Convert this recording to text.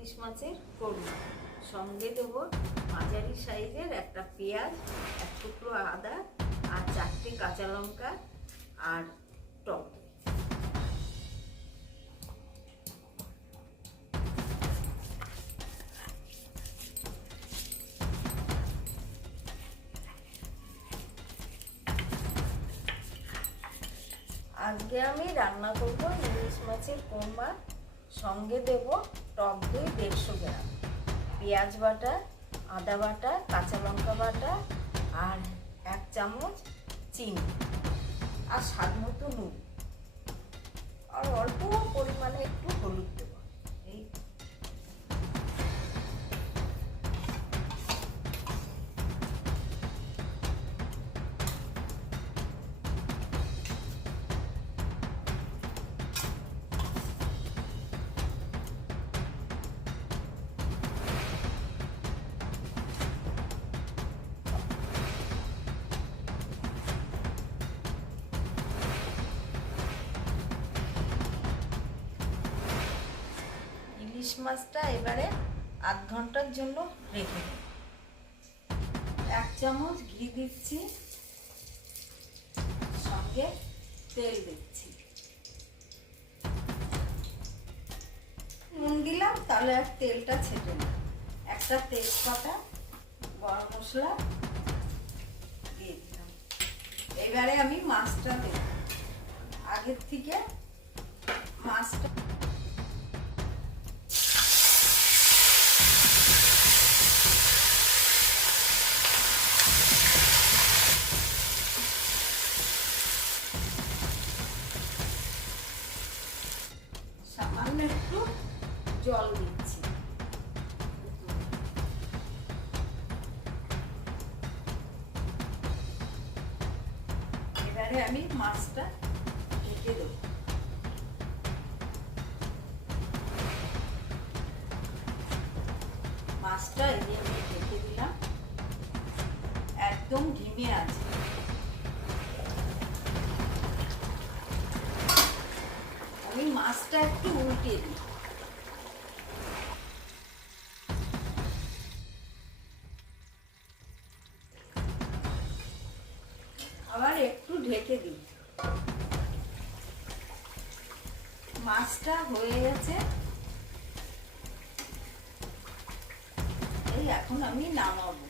ইলিশ মাছের কোরমা। সঙ্গে দেবো মাঝারি সাইজের একটা পেঁয়াজ, এক টুকরো আদা আর 4টে কাঁচা লঙ্কা আর টক দই। আজকে আমি রান্না করব ইলিশ মাছের কোরমা। সঙ্গে দেব টক দই 150 গ্রাম, পেঁয়াজ বাটা, আদা বাটা, কাঁচা লঙ্কা বাটা আর 1 চামচ চিনি আর স্বাদ মতো নুন আর অল্প পরিমাণে একটু হলুদ দেব। এই ইলিশ মাছটা এবারে আধ ঘন্টার জন্য রেখে দিই। 1 চামচ ঘি দিচ্ছি, সঙ্গে তেল দিচ্ছি, নুন দিলাম তাহলে আর তেলটা ছেটে না। একটা তেজপাতা, গরম মশলা দিয়ে দিলাম। এবারে আমি মাছটা দেব। আগের থেকে মাছটা সামান্য একটু জল দিচ্ছি। এবারে আমি মাছটা ঢেকে দেব। মাছটা এই আমি ঢেকে দিলাম, একদম ধিমে আছে। আমি মাছটা একটু উল্টে দিই। আবার একটু ঢেকে দিই। মাছটা হয়ে গেছে, এই এখন আমি নামাবো।